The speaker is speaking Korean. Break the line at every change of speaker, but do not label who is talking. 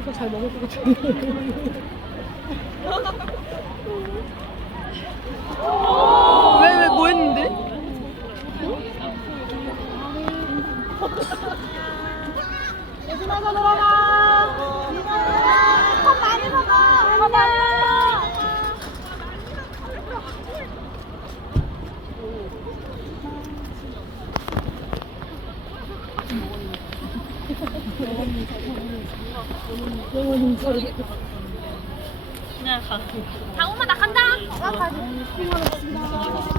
알아서 잘 먹을 것 같은데. 왜, 왜, 뭐 했는데?
조심해서 들어
다 엄마 나 간다.